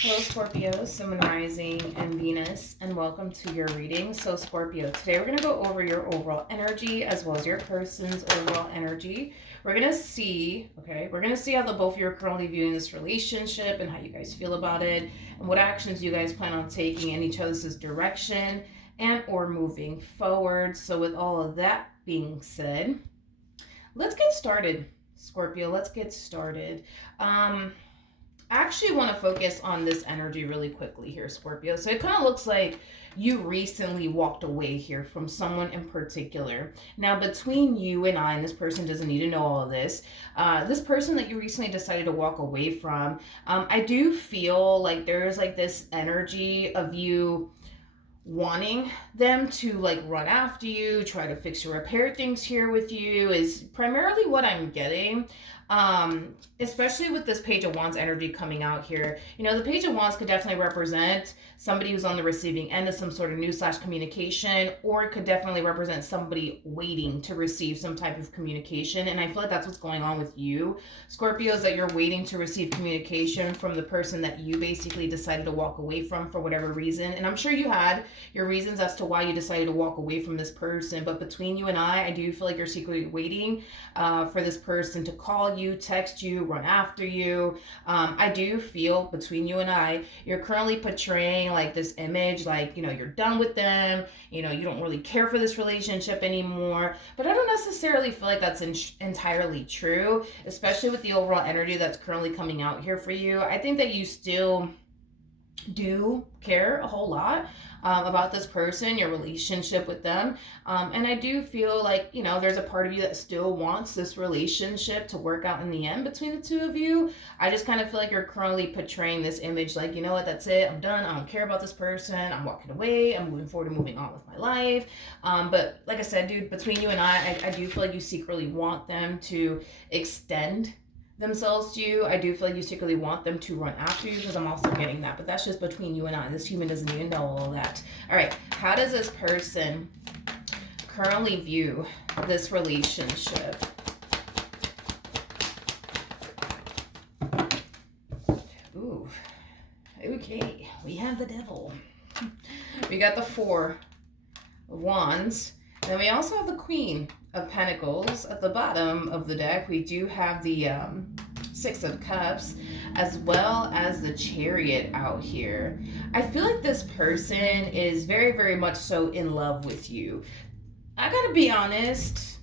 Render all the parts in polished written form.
Hello, Scorpio, Sun, Rising, and Venus, and welcome to your reading. So, Scorpio, today we're going to go over your overall energy as well as your person's overall energy. We're going to see, how the both of you are currently viewing this relationship and how you guys feel about it, and what actions you guys plan on taking in each other's direction and or moving forward. So, with all of that being said, let's get started, Scorpio. Let's get started. I actually want to focus on this energy really quickly here, Scorpio. So it kind of looks like you recently walked away here from someone in particular. Now, between you and I, and this person doesn't need to know all of this, this person that you recently decided to walk away from, I do feel like there's like this energy of you wanting them to like run after you, try to fix or repair things here with you is primarily what I'm getting. Especially with this Page of Wands energy coming out here. You know, the Page of Wands could definitely represent somebody who's on the receiving end of some sort of news / communication, or it could definitely represent somebody waiting to receive some type of communication. And I feel like that's what's going on with you, Scorpios, that you're waiting to receive communication from the person that you basically decided to walk away from for whatever reason. And I'm sure you had your reasons as to why you decided to walk away from this person. But between you and I do feel like you're secretly waiting for this person to call you, text you, run after you. I do feel between you and I, you're currently portraying like this image, like, you know, you're done with them, you know, you don't really care for this relationship anymore. But I don't necessarily feel like that's entirely true, especially with the overall energy that's currently coming out here for you. I think that you still do care a whole lot about this person, your relationship with them. And I do feel like, you know, there's a part of you that still wants this relationship to work out in the end between the two of you. I just kind of feel like you're currently portraying this image like, you know what, that's it. I'm done. I don't care about this person. I'm walking away. I'm moving forward and moving on with my life. But like I said, dude, between you and I do feel like you secretly want them to extend themselves to you. I do feel like you secretly want them to run after you, because I'm also getting that. But that's just between you and I. This human doesn't even know all of that. All right. How does this person currently view this relationship? Ooh. Okay. We have the devil. We got the Four of Wands. Then we also have the Queen of Pentacles. At the bottom of the deck, we do have the Six of Cups, as well as the Chariot out here. I feel like this person is very, very much so in love with you. I gotta be honest,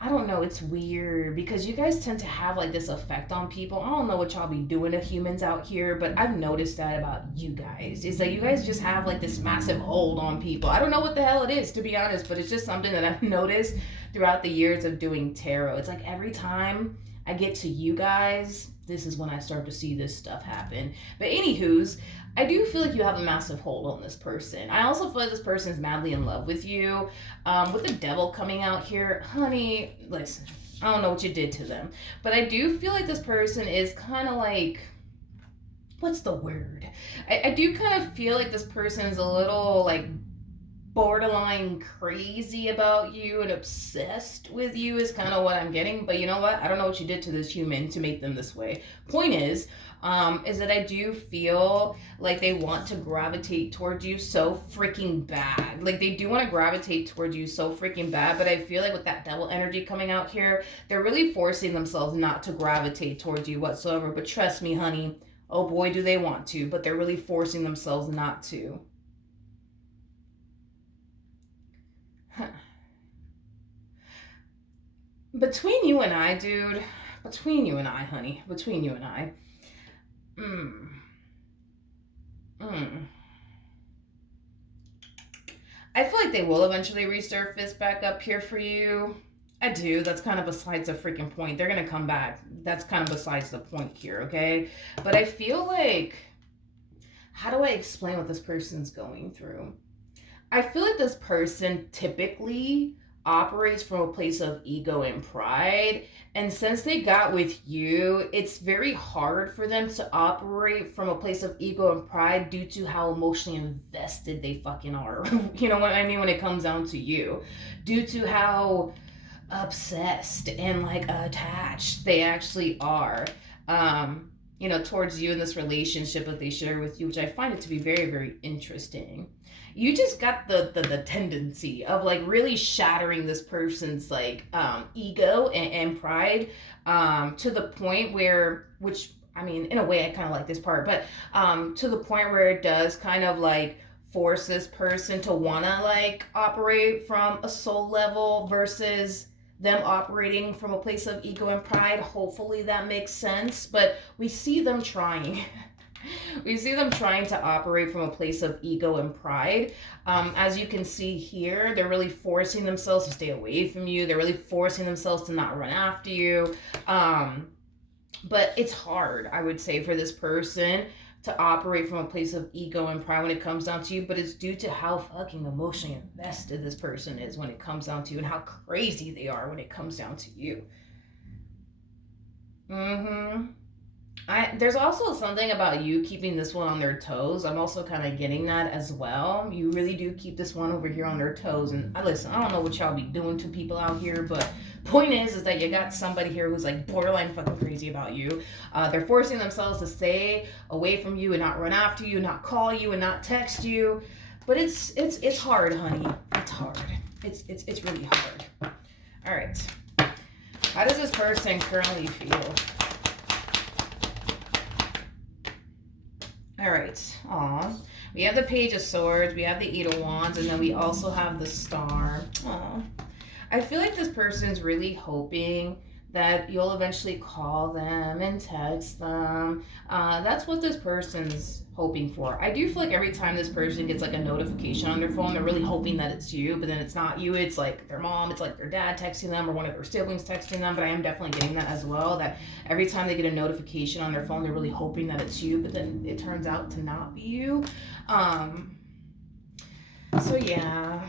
I don't know, it's weird because you guys tend to have like this effect on people. I don't know what y'all be doing to humans out here, but I've noticed that about you guys. It's like you guys just have like this massive hold on people. I don't know what the hell it is, to be honest, but it's just something that I've noticed throughout the years of doing tarot. It's like every time I get to you guys, this is when I start to see this stuff happen. But anywho's, I do feel like you have a massive hold on this person. I also feel like this person is madly in love with you. With the devil coming out here, honey, listen, I don't know what you did to them, but I do feel like this person is kind of like, what's the word? I do kind of feel like this person is a little like borderline crazy about you and obsessed with you is kind of what I'm getting. But you know what? I don't know what you did to this human to make them this way. Point is that I do feel like they want to gravitate towards you so freaking bad. Like they do want to gravitate towards you so freaking bad, but I feel like with that devil energy coming out here, they're really forcing themselves not to gravitate towards you whatsoever. But trust me, honey, oh boy, do they want to, but they're really forcing themselves not to. Between you and I, dude, between you and I, honey, between you and I, I feel like they will eventually resurface back up here for you. I do. That's kind of besides the freaking point. They're going to come back. That's kind of besides the point here, okay? But I feel like, how do I explain what this person's going through? I feel like this person typically operates from a place of ego and pride. And since they got with you, it's very hard for them to operate from a place of ego and pride due to how emotionally invested they fucking are. You know what I mean? When it comes down to you. Due to how obsessed and like attached they actually are. towards you in this relationship that they share with you, which I find it to be very, very interesting. You just got the tendency of like really shattering this person's like ego and pride, to the point where, which I mean, in a way, I kind of like this part, but to the point where it does kind of like force this person to want to like operate from a soul level versus them operating from a place of ego and pride. Hopefully that makes sense. But we see them trying. We see them trying to operate from a place of ego and pride. As you can see here, they're really forcing themselves to stay away from you. They're really forcing themselves to not run after you. But it's hard, I would say, for this person to operate from a place of ego and pride when it comes down to you, but it's due to how fucking emotionally invested this person is when it comes down to you, and how crazy they are when it comes down to you. There's also something about you keeping this one on their toes. I'm also kind of getting that as well. You really do keep this one over here on their toes. And listen, I don't know what y'all be doing to people out here, but point is that you got somebody here who's like borderline fucking crazy about you. They're forcing themselves to stay away from you and not run after you, not call you and not text you. But it's hard, honey. It's hard. It's really hard. All right. How does this person currently feel? All right. Aw. We have the Page of Swords. We have the Eight of Wands. And then we also have the Star. Aw. I feel like this person's really hoping that you'll eventually call them and text them. That's what this person's hoping for. I do feel like every time this person gets like a notification on their phone, they're really hoping that it's you, but then it's not you. It's like their mom, it's like their dad texting them, or one of their siblings texting them. But I am definitely getting that as well, that every time they get a notification on their phone, they're really hoping that it's you, but then it turns out to not be you. So yeah,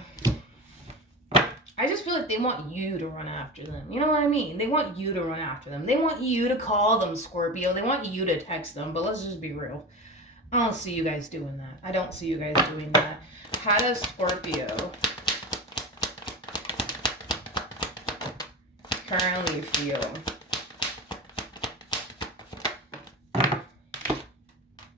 I just feel like they want you to run after them. You know what I mean? They want you to run after them. They want you to call them, Scorpio. They want you to text them. But let's just be real. I don't see you guys doing that. I don't see you guys doing that. How does Scorpio currently feel?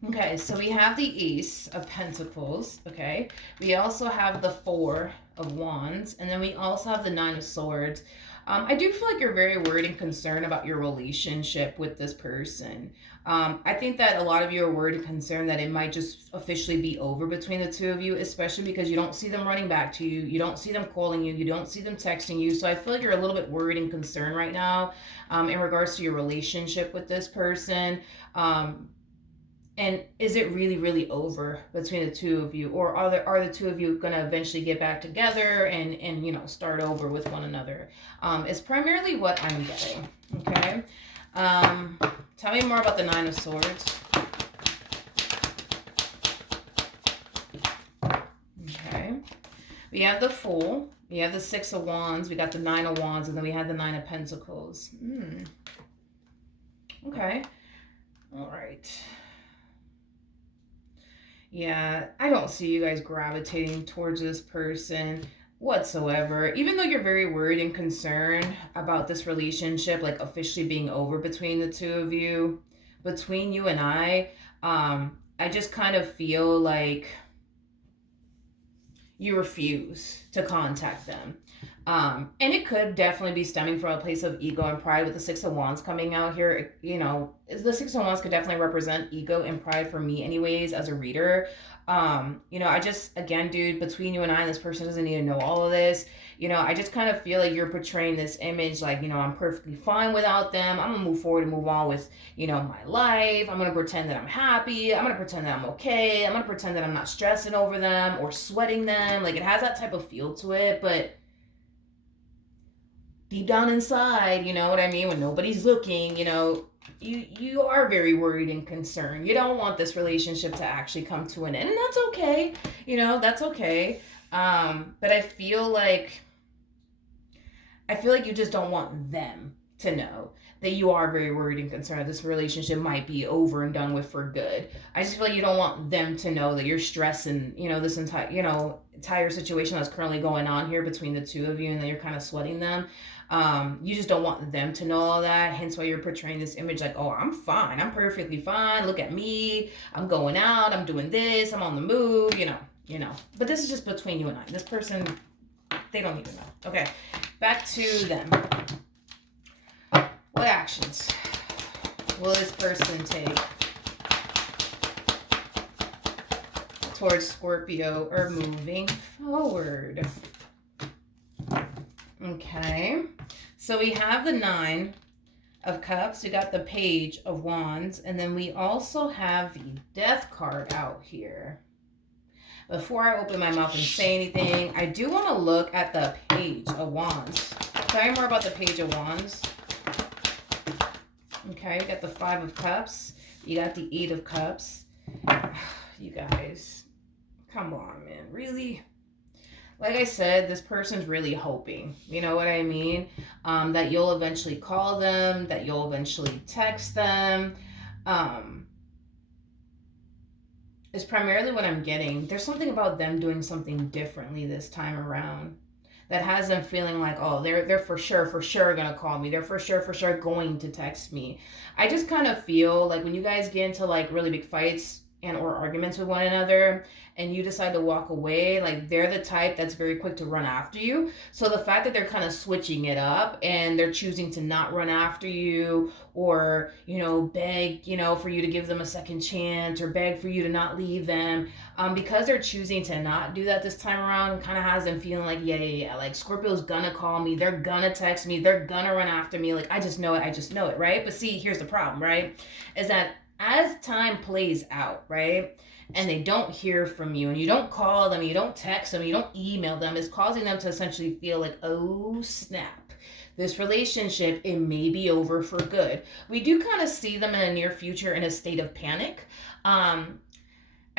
Okay, so we have the Ace of Pentacles, okay? We also have the Four of Wands, and then we also have the Nine of Swords. I do feel like you're very worried and concerned about your relationship with this person. I think that a lot of you are worried and concerned that it might just officially be over between the two of you, especially because you don't see them running back to you. You don't see them calling you. You don't see them texting you. So I feel like you're a little bit worried and concerned right now in regards to your relationship with this person. And is it really, really over between the two of you? Or are the two of you going to eventually get back together and start over with one another? It's primarily what I'm getting, okay? Tell me more about the Nine of Swords. Okay. We have the Fool. We have the Six of Wands. We got the Nine of Wands. And then we had the Nine of Pentacles. Okay. All right. Yeah, I don't see you guys gravitating towards this person whatsoever. Even though you're very worried and concerned about this relationship, like officially being over between the two of you, between you and I just kind of feel like you refuse to contact them. And it could definitely be stemming from a place of ego and pride with the Six of Wands coming out here. The Six of Wands could definitely represent ego and pride for me anyways as a reader. I just, again, dude, between you and I, this person doesn't need to know all of this. I just kind of feel like you're portraying this image like, I'm perfectly fine without them. I'm going to move forward and move on with, my life. I'm going to pretend that I'm happy. I'm going to pretend that I'm okay. I'm going to pretend that I'm not stressing over them or sweating them. Like, it has that type of feel to it, but deep down inside, you know what I mean? When nobody's looking, you are very worried and concerned. You don't want this relationship to actually come to an end. And that's okay. That's okay. But I feel like you just don't want them to know that you are very worried and concerned that this relationship might be over and done with for good. I just feel like you don't want them to know that you're stressing, this entire situation that's currently going on here between the two of you, and that you're kind of sweating them. You just don't want them to know all that. Hence why you're portraying this image like, oh, I'm fine. I'm perfectly fine. Look at me. I'm going out. I'm doing this. I'm on the move, But this is just between you and I. This person, they don't even know. Okay, back to them. What actions will this person take towards Scorpio or moving forward? Okay, so we have the 9 of Cups, we got the Page of Wands, and then we also have the Death card out here. Before I open my mouth and say anything, I do want to look at the Page of Wands. Tell me more about the Page of Wands. Okay, you got the 5 of Cups. You got the 8 of Cups. You guys, come on, man. Really? Like I said, this person's really hoping, you know what I mean? That you'll eventually call them, that you'll eventually text them. Is primarily what I'm getting. There's something about them doing something differently this time around that has them feeling like, oh, they're for sure gonna call me. They're for sure going to text me. I just kind of feel like when you guys get into like really big fights and or arguments with one another and you decide to walk away, like they're the type that's very quick to run after you. So the fact that they're kind of switching it up and they're choosing to not run after you or, beg, for you to give them a second chance or beg for you to not leave them, because they're choosing to not do that this time around, kind of has them feeling like, yeah, like Scorpio's gonna call me, they're gonna text me, they're gonna run after me, like I just know it, right? But see, here's the problem, right? Is that as time plays out, right, and they don't hear from you, and you don't call them, you don't text them, you don't email them, it's causing them to essentially feel like, oh, snap. This relationship, it may be over for good. We do kind of see them in the near future in a state of panic. I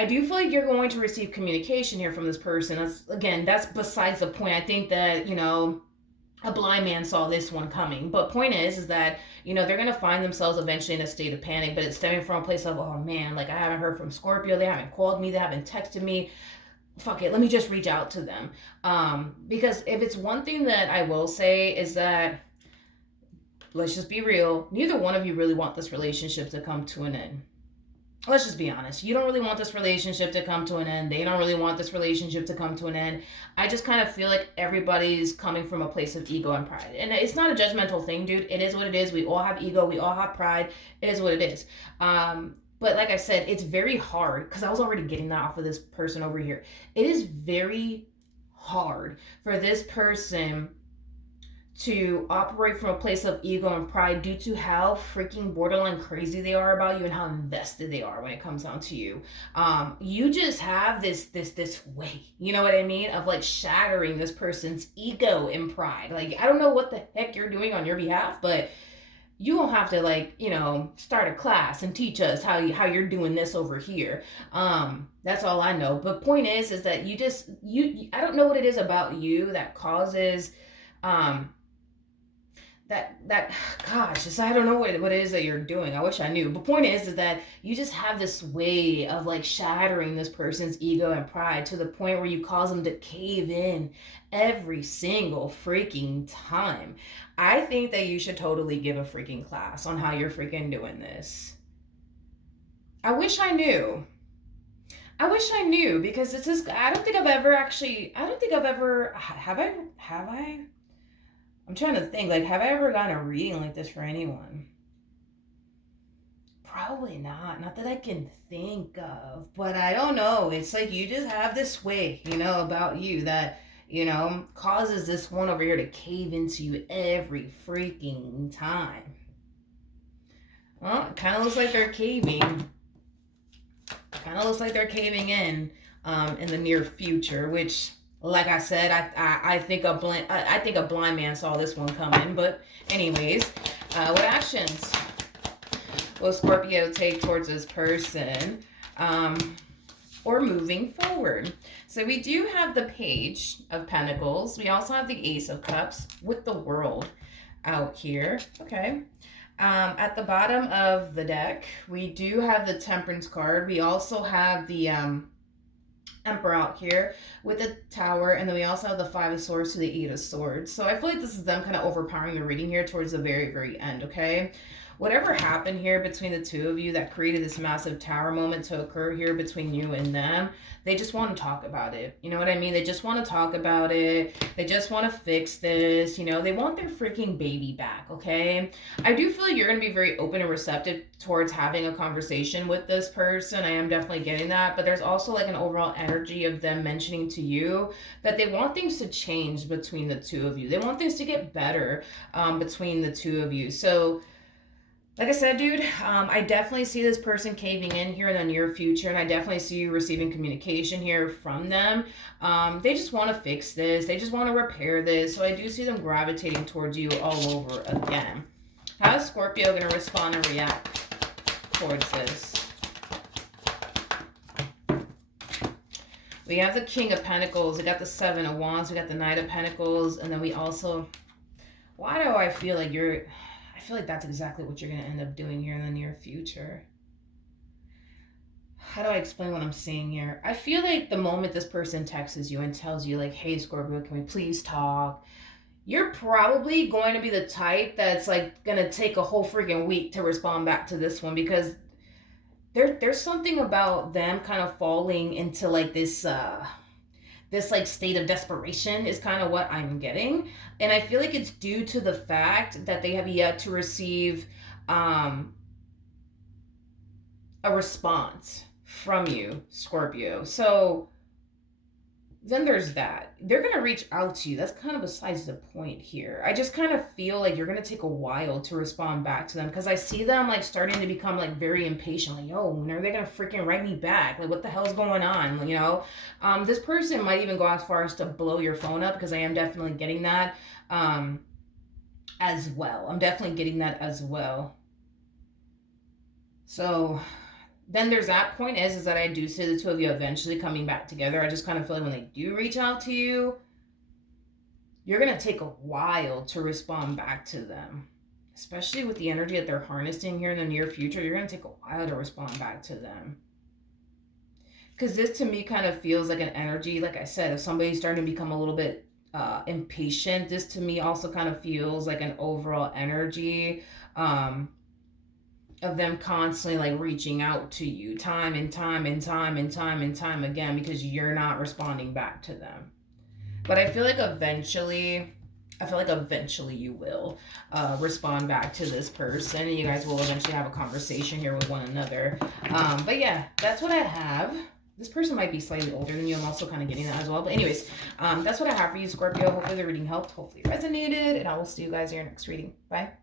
do feel like you're going to receive communication here from this person. That's besides the point. I think that, a blind man saw this one coming. But point is that, they're going to find themselves eventually in a state of panic, but it's stemming from a place of, oh man, like I haven't heard from Scorpio. They haven't called me. They haven't texted me. Fuck it. Let me just reach out to them. Because if it's one thing that I will say is that, let's just be real. Neither one of you really want this relationship to come to an end. Let's just be honest. You don't really want this relationship to come to an end. They don't really want this relationship to come to an end. I just kind of feel like everybody's coming from a place of ego and pride. And it's not a judgmental thing, dude. It is what it is. We all have ego. We all have pride. It is what it is. But like I said, it's very hard because I was already getting that off of this person over here. It is very hard for this person to operate from a place of ego and pride due to how freaking borderline crazy they are about you and how invested they are when it comes down to you. You just have this way, you know what I mean, of like shattering this person's ego and pride. Like, I don't know what the heck you're doing on your behalf, but you don't have to start a class and teach us how you're doing this over here. That's all I know. But point is that I don't know what it is about you that causes I don't know what it is that you're doing. I wish I knew. But point is that you just have this way of like shattering this person's ego and pride to the point where you cause them to cave in every single freaking time. I think that you should totally give a freaking class on how you're freaking doing this. I wish I knew because it's just, have I? I'm trying to think, like, have I ever gotten a reading like this for anyone? Probably not that I can think of, but I don't know. It's like you just have this way, about you that, causes this one over here to cave into you every freaking time. Well, it kind of looks like they're caving. Kind of looks like they're caving in the near future, which, like I said, I think a blind man saw this one coming. But anyways, what actions will Scorpio take towards this person or moving forward? So we do have the Page of Pentacles. We also have the Ace of Cups with the World out here. Okay. At the bottom of the deck, we do have the Temperance card. We also have the Emperor out here with the Tower, and then we also have the Five of Swords to the Eight of Swords. So I feel like this is them kind of overpowering the reading here towards the very, very end, okay? Whatever happened here between the two of you that created this massive tower moment to occur here between you and them, they just want to talk about it. You know what I mean? They just want to talk about it. They just want to fix this. You know, they want their freaking baby back, okay? I do feel like you're going to be very open and receptive towards having a conversation with this person. I am definitely getting that. But there's also like an overall energy of them mentioning to you that they want things to change between the two of you. They want things to get better between the two of you. So, like I said, dude, I definitely see this person caving in here in the near future, and I definitely see you receiving communication here from them. They just want to fix this. They just want to repair this. So I do see them gravitating towards you all over again. How is Scorpio going to respond and react towards this? We have the King of Pentacles. We got the Seven of Wands. We got the Knight of Pentacles. And then we also... Why do I feel like you're... I feel like that's exactly what you're going to end up doing here in the near future. How do I explain what I'm seeing here? I feel like the moment this person texts you and tells you like, hey, Scorpio, can we please talk? You're probably going to be the type that's like going to take a whole freaking week to respond back to this one, because there's something about them kind of falling into like this like state of desperation is kind of what I'm getting. And I feel like it's due to the fact that they have yet to receive a response from you, Scorpio. So then there's that. They're going to reach out to you. That's kind of besides the point here. I just kind of feel like you're going to take a while to respond back to them, because I see them like starting to become like very impatient. Like, yo, when are they going to freaking write me back? Like, what the hell's going on? You know, this person might even go as far as to blow your phone up, because I am definitely getting that as well. I'm definitely getting that as well. So... then there's that point is that I do see the two of you eventually coming back together. I just kind of feel like when they do reach out to you, you're going to take a while to respond back to them. Especially with the energy that they're harnessing here in the near future, you're going to take a while to respond back to them. Because this to me kind of feels like an energy, like I said, if somebody's starting to become a little bit impatient, this to me also kind of feels like an overall energy of them constantly like reaching out to you time and time and time and time and time again, because you're not responding back to them. But I feel like eventually you will respond back to this person, and you guys will eventually have a conversation here with one another. But yeah, that's what I have. This person might be slightly older than you. I'm also kind of getting that as well. But anyways, that's what I have for you, Scorpio. Hopefully the reading helped. Hopefully it resonated. And I will see you guys in your next reading. Bye.